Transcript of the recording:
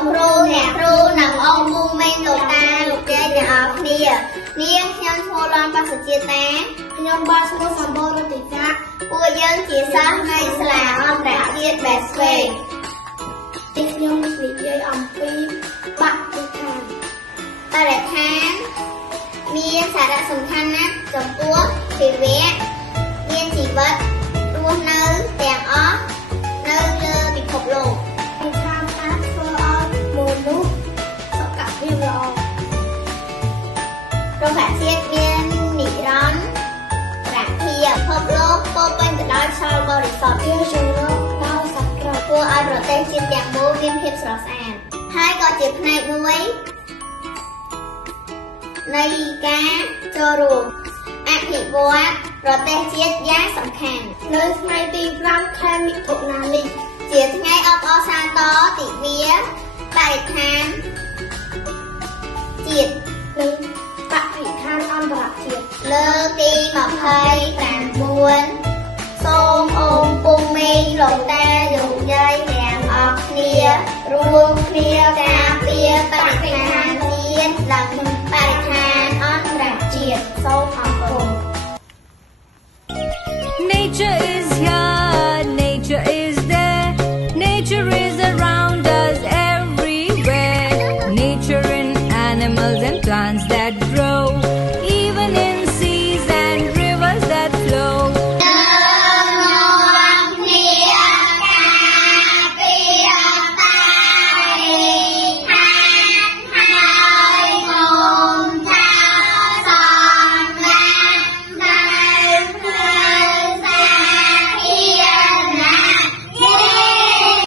มครูអ្នកគ្រូនិងអងមុំមេងលោកតាលោកយាយទាំងអស់គ្នានាងខ្ញុំឈ្មោះលន់បសុជាតាខ្ញុំបានឈ្មោះសម្បូររតិកាពួកយើងជាសិស្សនៃសាលាអន្តរជាតិ Best Way ទីខ្ញុំនិយាយអំពីបរិស្ថានមានសារៈសំខាន់ណាស់ចំពោះជីវៈមានជីវិតរស់នៅទាំងអស់នៅលើពិភពលោកពីខាងណាធ្វើឲ្យមនុស្សសុខភាពល្អរុក្ខជាតិមាននិរន្តរភាពពិភពលោកពោរពេញទៅដោយខ្យល់បរិសុទ្ធជាជម្រកដល់សត្វគ្រប់ធ្វើឲ្យប្រទេសជាតិទាំងមូលមានភាពស្រស់ស្អាតហើយក៏ជាផ្នែកមួយនៃការចូលរួមអភិវឌ្ឍប្រទេសជាតិយ៉ាងសំខាន់នៅថ្ងៃទី5ខែមិថុនានេះជាថ្ងៃអបអរសាទរទិវាបរិស្ថានជាតិនិងបរិស្ថានអន្តរជាតិលើកទី29សូមអូនពុំមេងលោកតាលោកយាយទាំងអស់គ្នារួមគ្នាការពារបរិស្ថានជាតិនិងបរិស្ថានអន្តរជាតិសូមអរគុណ Nature is here, nature is there, nature is around.